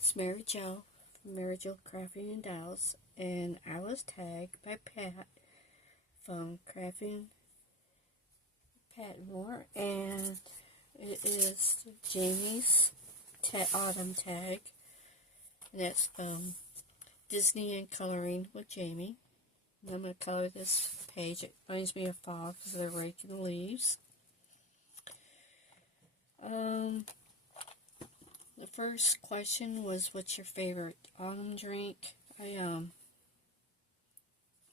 It's Mary Jo from Mary Jo Crafting and Dolls, and I was tagged by Pat from Crafting Pat and More, and it is Jamie's autumn tag, and that's from Disney and Coloring with Jamie. And I'm going to color this page. It reminds me of fall because they're raking the leaves. The first question was, what's your favorite autumn drink? I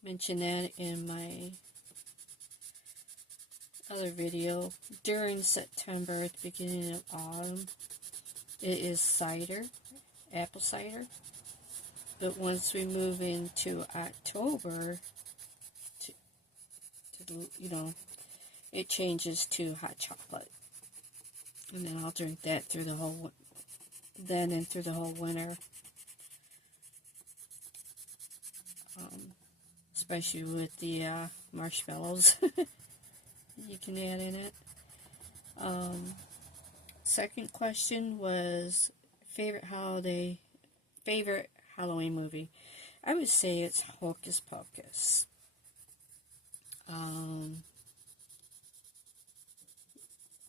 mentioned that in my other video. During September, at the beginning of autumn, it is cider, apple cider. But once we move into October, it changes to hot chocolate. And then I'll drink that through the whole winter. Especially with the marshmallows you can add in it. Second question was favorite Halloween movie. I would say it's Hocus Pocus.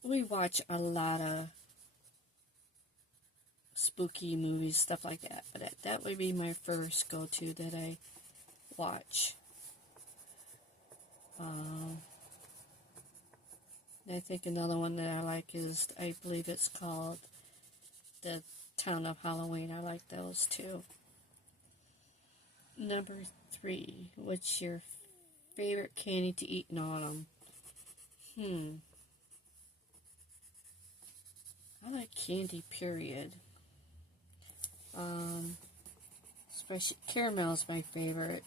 We watch a lot of spooky movies, stuff like that, but that would be my first go-to that I watch. I think another one that I like is, I believe it's called The Town of Halloween. I like those too. Number 3, what's your favorite candy to eat in autumn? I like candy, period. Especially caramel is my favorite.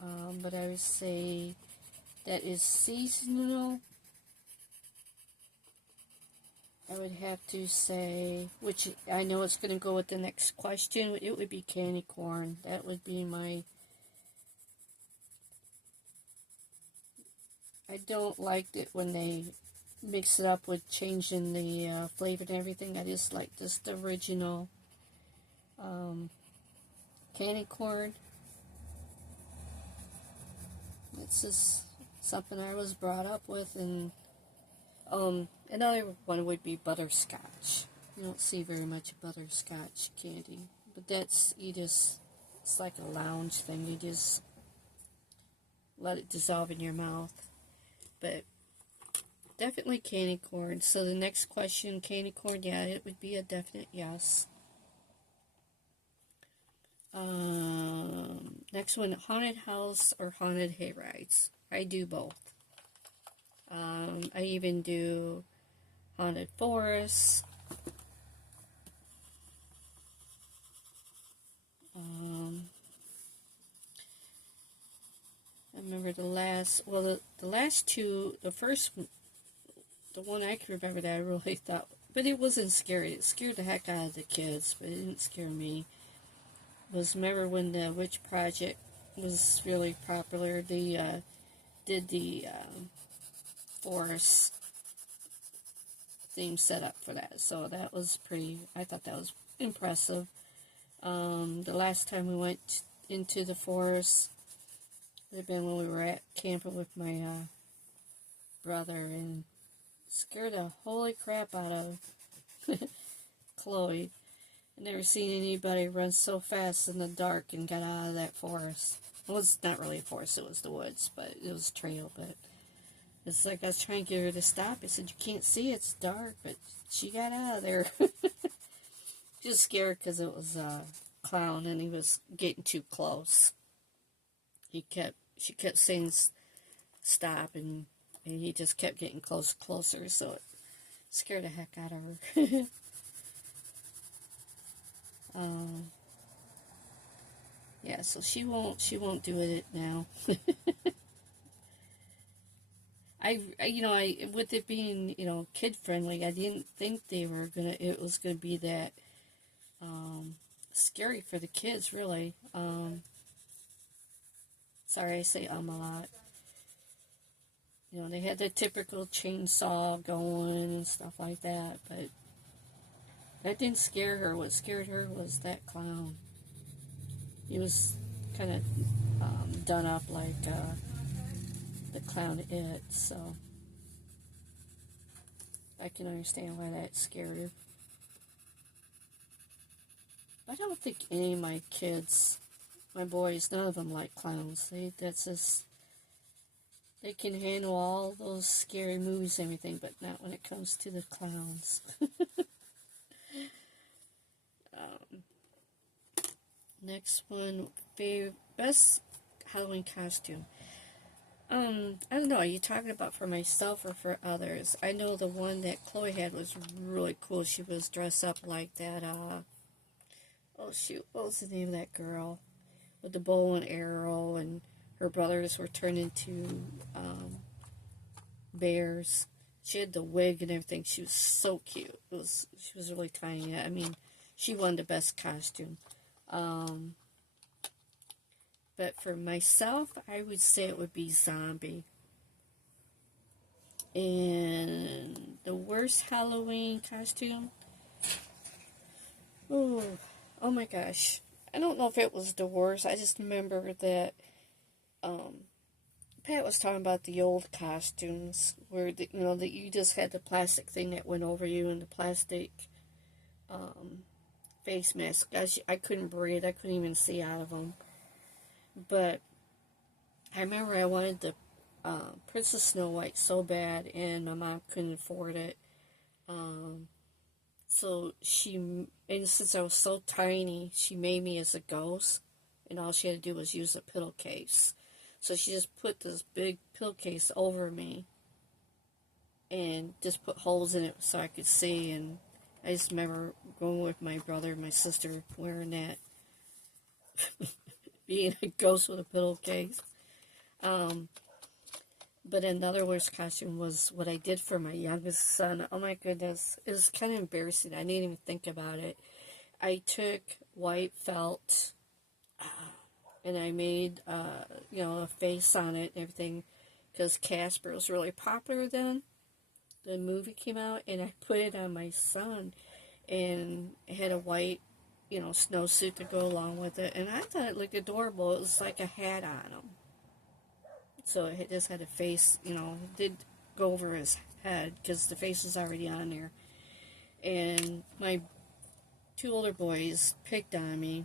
But I would say that is seasonal. I would have to say, which I know it's going to go with the next question, it would be candy corn. That would be my... I don't like it when they mix it up with changing the flavor and everything. I just like just the original candy corn. It's just something I was brought up with. And another one would be butterscotch. You don't see very much butterscotch candy, but it's like a lounge thing. You just let it dissolve in your mouth. But definitely candy corn. So the next question, candy corn, yeah, it would be a definite yes. Next one, haunted house or haunted hayrides. I do both. I even do haunted forests. I remember the last two, the one I can remember that I really thought, but it wasn't scary. It scared the heck out of the kids, but it didn't scare me. Was remember when the Witch Project was really popular. They did the forest theme set up for that, so that was I thought that was impressive. The last time we went into the forest would have been when we were camping with my brother, and scared the holy crap out of Chloe. I never seen anybody run so fast in the dark and get out of that forest. It was not really a forest, it was the woods, but it was a trail. But it's like I was trying to get her to stop. I said, you can't see, it's dark, but she got out of there. Just scared because it was a clown and he was getting too close. She kept saying stop, and he just kept getting closer, so it scared the heck out of her. Yeah, so she won't do it now. I with it being, kid friendly, I didn't think it was gonna be that scary for the kids, really. Sorry, I say a lot. They had the typical chainsaw going and stuff like that, but That didn't scare her. What scared her was that clown. He was kind of done up like the clown It, so I can understand why that scared her. I don't think any of my kids, my boys, none of them like clowns. That's just, they can handle all those scary movies and everything, but not when it comes to the clowns. Next one, best Halloween costume. I don't know, are you talking about for myself or for others? I know the one that Chloe had was really cool. She was dressed up like that, oh shoot, what was the name of that girl? With the bow and arrow, and her brothers were turned into bears. She had the wig and everything. She was so cute. She was really tiny. I mean, she won the best costume. But for myself, I would say it would be zombie. And the worst Halloween costume? Oh my gosh. I don't know if it was the worst. I just remember that Pat was talking about the old costumes where that you just had the plastic thing that went over you and the plastic face mask. Gosh, I couldn't breathe. I couldn't even see out of them. But I remember I wanted the Princess Snow White so bad, and my mom couldn't afford it. So and since I was so tiny, she made me as a ghost, and all she had to do was use a pillowcase. So she just put this big pillowcase over me, and just put holes in it so I could see. And I just remember going with my brother and my sister wearing that, being a ghost with a pillowcase. But another worst costume was what I did for my youngest son. Oh my goodness. It was kind of embarrassing. I didn't even think about it. I took white felt and I made, a face on it and everything, because Casper was really popular then. The movie came out, and I put it on my son, and it had a white, snowsuit to go along with it, and I thought it looked adorable. It was like a hat on him. So it just had a face, did go over his head, because the face was already on there. And my two older boys picked on me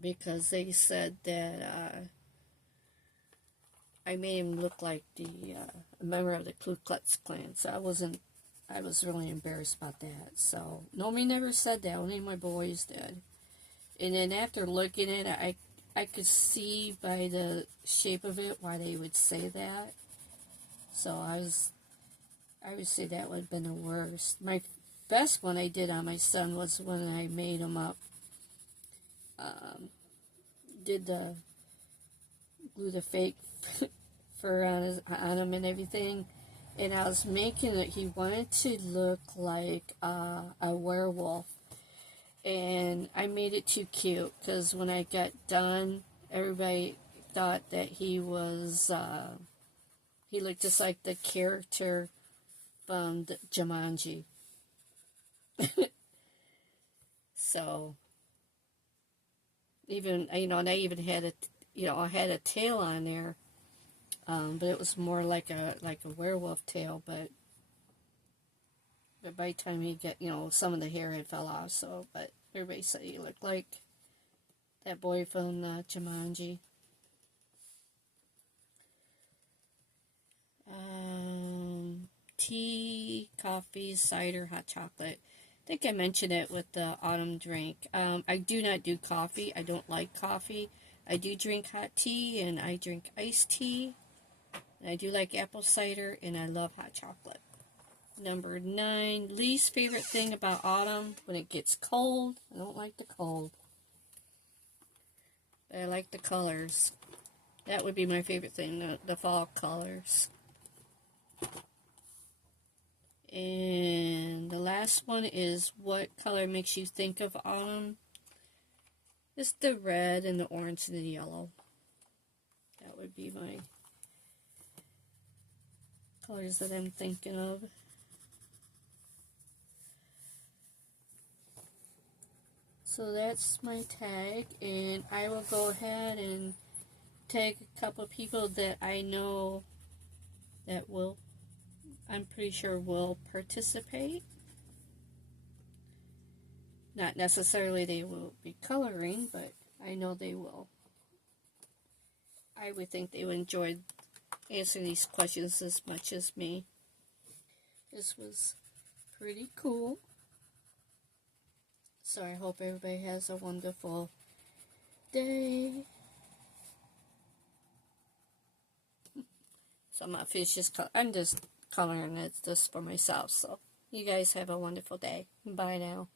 because they said that I made him look like a member of the Ku Klux Klan. So I was really embarrassed about that. So nobody never said that. Only my boys did. And then after looking at it, I could see by the shape of it why they would say that. So I would say that would have been the worst. My best one I did on my son was when I made him up. Glue the fake fur on him and everything. And I was making it, he wanted to look like a werewolf. And I made it too cute, because when I got done, everybody thought that he was, he looked just like the character from Jumanji. So, even, and I even had I had a tail on there, but it was more like a werewolf tail, but by the time he got, some of the hair had fell off, so, but everybody said he looked like that boy from Jumanji. Tea, coffee, cider, hot chocolate. I think I mentioned it with the autumn drink. I do not do coffee. I don't like coffee. I do drink hot tea, and I drink iced tea. And I do like apple cider, and I love hot chocolate. Number 9, least favorite thing about autumn, when it gets cold. I don't like the cold. But I like the colors. That would be my favorite thing, the fall colors. And the last one is, what color makes you think of autumn? It's the red and the orange and the yellow. That would be my colors that I'm thinking of. So that's my tag, and I will go ahead and tag a couple of people that I know that will, I'm pretty sure will participate. Not necessarily they will be coloring, but I know they will. I would think they would enjoy answering these questions as much as me. This was pretty cool. So I hope everybody has a wonderful day. So I'm not finished just I'm just coloring it just for myself. So you guys have a wonderful day. Bye now.